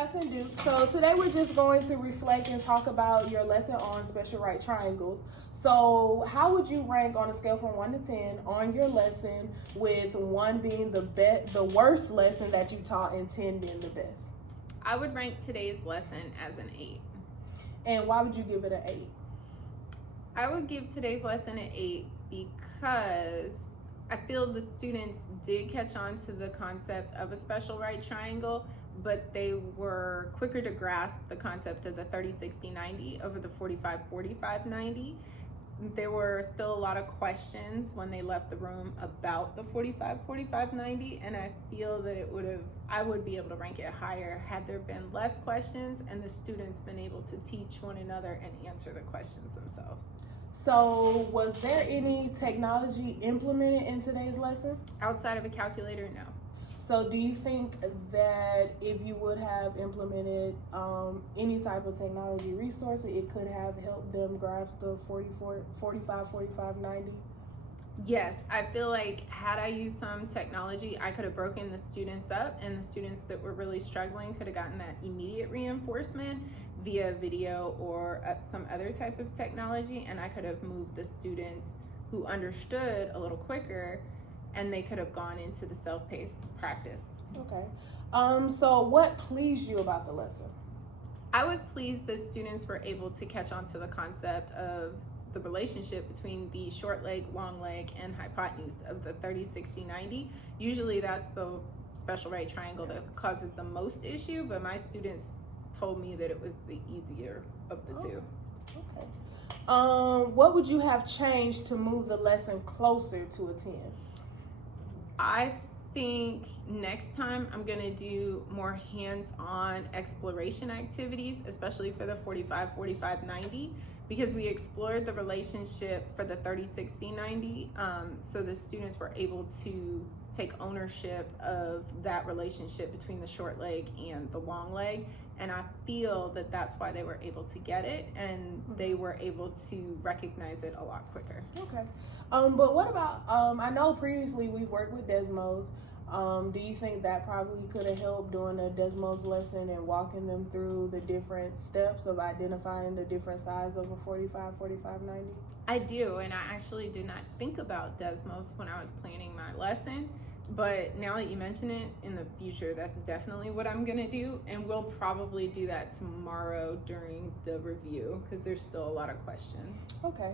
Madison Duke. So today we're just going to reflect and talk about your lesson on special right triangles. So how would you rank on a scale from 1 to 10 on your lesson, with 1 being the worst lesson that you taught and 10 being the best? I would rank today's lesson as an 8. And why would you give it an 8? I would give today's lesson an 8 because I feel the students did catch on to the concept of a special right triangle, but they were quicker to grasp the concept of the 30-60-90 over the 45-45-90. There were still a lot of questions when they left the room about the 45-45-90, and I feel that I would be able to rank it higher had there been less questions and the students been able to teach one another and answer the questions themselves. So was there any technology implemented in today's lesson? Outside of a calculator, no. So do you think that if you would have implemented any type of technology resource, it could have helped them grasp the 45-45-90? Yes, I feel like had I used some technology, I could have broken the students up, and the students that were really struggling could have gotten that immediate reinforcement via video or some other type of technology, and I could have moved the students who understood a little quicker, and they could have gone into the self-paced practice. Okay. So what pleased you about the lesson? I was pleased that students were able to catch on to the concept of the relationship between the short leg, long leg, and hypotenuse of the 30-60-90. Usually that's the special right triangle that causes the most issue, but my students told me that it was the easier of the two. Okay. What would you have changed to move the lesson closer to a 10? I think next time I'm gonna do more hands-on exploration activities, especially for the 45-45-90, because we explored the relationship for the 30-60-90, so the students were able to take ownership of that relationship between the short leg and the long leg, and I feel that that's why they were able to get it, and they were able to recognize it a lot quicker. Okay. But what about, I know previously we worked with Desmos. Do you think that probably could have helped doing a Desmos lesson and walking them through the different steps of identifying the different sides of a 45-45-90? I do, and I actually did not think about Desmos when I was planning my lesson, but now that you mention it, in the future, that's definitely what I'm gonna do, and we'll probably do that tomorrow during the review, because there's still a lot of questions. Okay.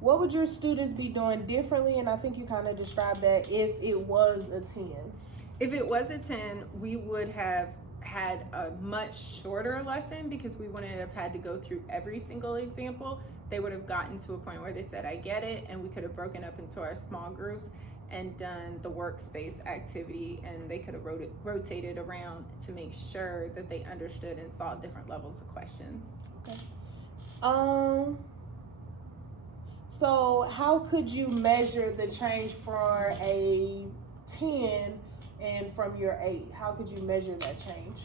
What would your students be doing differently? And I think you kind of described that if it was a 10. If it was a 10, we would have had a much shorter lesson because we wouldn't have had to go through every single example. They would have gotten to a point where they said, I get it, and we could have broken up into our small groups and done the workspace activity, and they could have rotated around to make sure that they understood and saw different levels of questions. Okay. So how could you measure the change for a 10 and from your 8? How could you measure that change?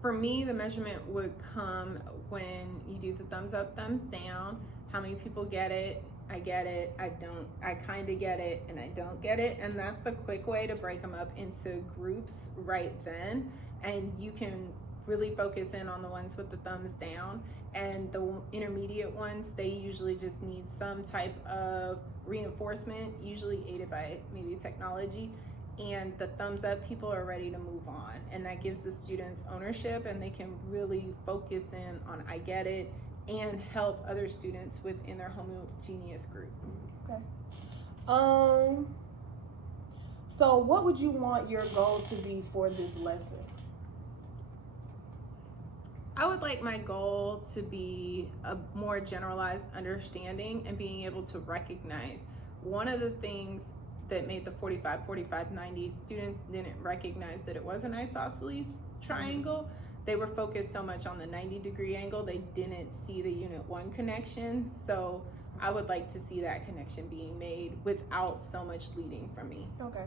For me, the measurement would come when you do the thumbs up, thumbs down. How many people get it? I get it, I don't, I kind of get it, and I don't get it. And that's the quick way to break them up into groups right then. And you can really focus in on the ones with the thumbs down, and the intermediate ones, they usually just need some type of reinforcement, usually aided by maybe technology. And the thumbs up, people are ready to move on, and that gives the students ownership, and they can really focus in on I get it and help other students within their homogeneous group. Okay. So what would you want your goal to be for this lesson? I would like my goal to be a more generalized understanding and being able to recognize. One of the things that made the 45-45-90 students didn't recognize that it was an isosceles triangle. They were focused so much on the 90-degree angle, they didn't see the unit 1 connection. So I would like to see that connection being made without so much leading from me. Okay.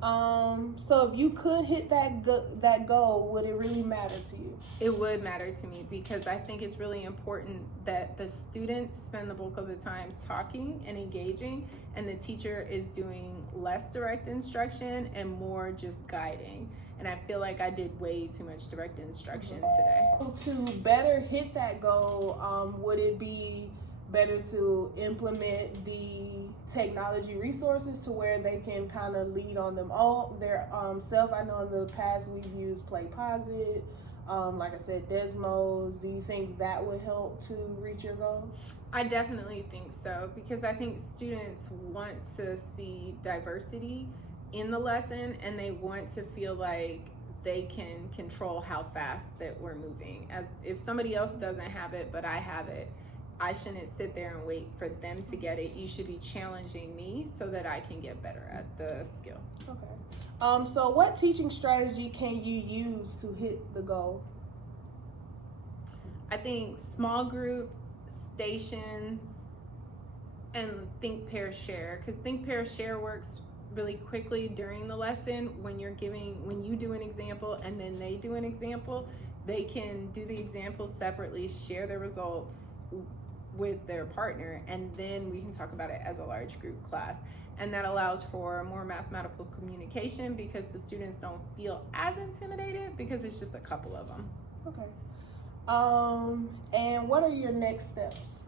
So if you could hit that goal, would it really matter to you? It would matter to me because I think it's really important that the students spend the bulk of the time talking and engaging, and the teacher is doing less direct instruction and more just guiding. And I feel like I did way too much direct instruction today. To better hit that goal, would it be better to implement the technology resources to where they can kind of lead on them all their self? I know in the past we've used PlayPosit, like I said, Desmos. Do you think that would help to reach your goal? I definitely think so, because I think students want to see diversity in the lesson, and they want to feel like they can control how fast that we're moving. As if somebody else doesn't have it but I have it, I shouldn't sit there and wait for them to get it. You should be challenging me so that I can get better at the skill. Okay. So what teaching strategy can you use to hit the goal? I think small group, stations, and think, pair, share. Because think, pair, share works really quickly during the lesson when you do an example and then they do an example. They can do the example separately, share their results with their partner, and then we can talk about it as a large group class. And that allows for more mathematical communication because the students don't feel as intimidated because it's just a couple of them. Okay. And what are your next steps?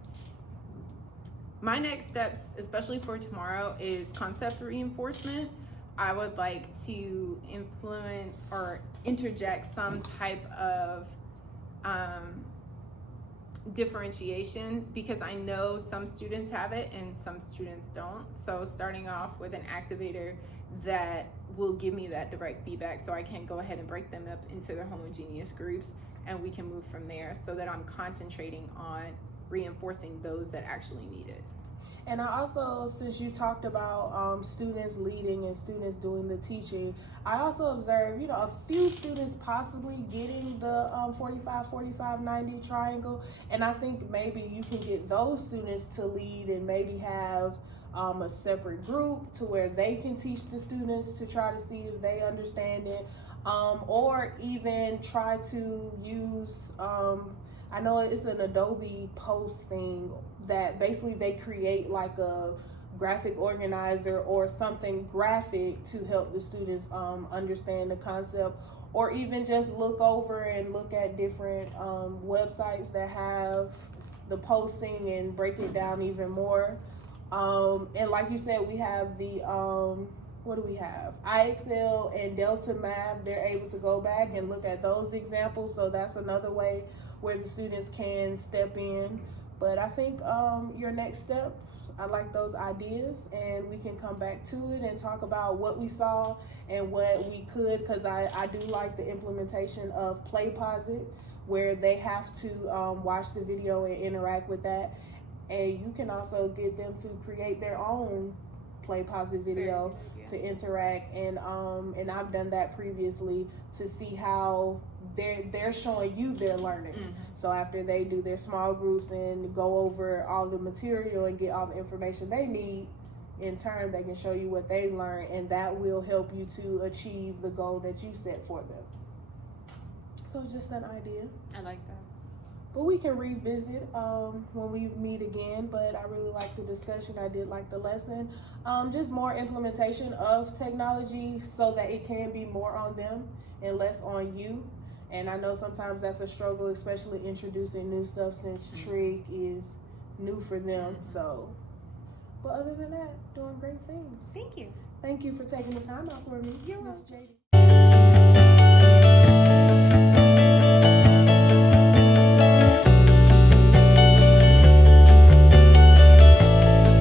My next steps, especially for tomorrow, is concept reinforcement. I would like to influence or interject some type of differentiation, because I know some students have it and some students don't. So starting off with an activator that will give me that direct feedback so I can go ahead and break them up into their homogeneous groups, and we can move from there so that I'm concentrating on reinforcing those that actually need it. And I also, since you talked about students leading and students doing the teaching, I also observed, a few students possibly getting the 45-45-90 triangle. And I think maybe you can get those students to lead and maybe have a separate group to where they can teach the students to try to see if they understand it. Or even try to use, I know it's an Adobe Post thing that basically they create like a graphic organizer or something graphic to help the students understand the concept, or even just look over and look at different websites that have the posting and break it down even more. And like you said, we have the what do we have? IXL and Delta Math. They're able to go back and look at those examples, so that's another way where the students can step in. But I think your next steps, I like those ideas, and we can come back to it and talk about what we saw and what we could, because I do like the implementation of PlayPosit, where they have to watch the video and interact with that. And you can also get them to create their own PlayPosit video to interact, and I've done that previously to see how they're showing you their learning. Mm-hmm. So after they do their small groups and go over all the material and get all the information they need, in turn they can show you what they learned, and that will help you to achieve the goal that you set for them. So it's just an idea. I like that. But we can revisit when we meet again. But I really liked the discussion. I did like the lesson. Just more implementation of technology so that it can be more on them and less on you. And I know sometimes that's a struggle, especially introducing new stuff since Trig is new for them. So, but other than that, doing great things. Thank you. Thank you for taking the time out for me. You're Miss welcome. JD.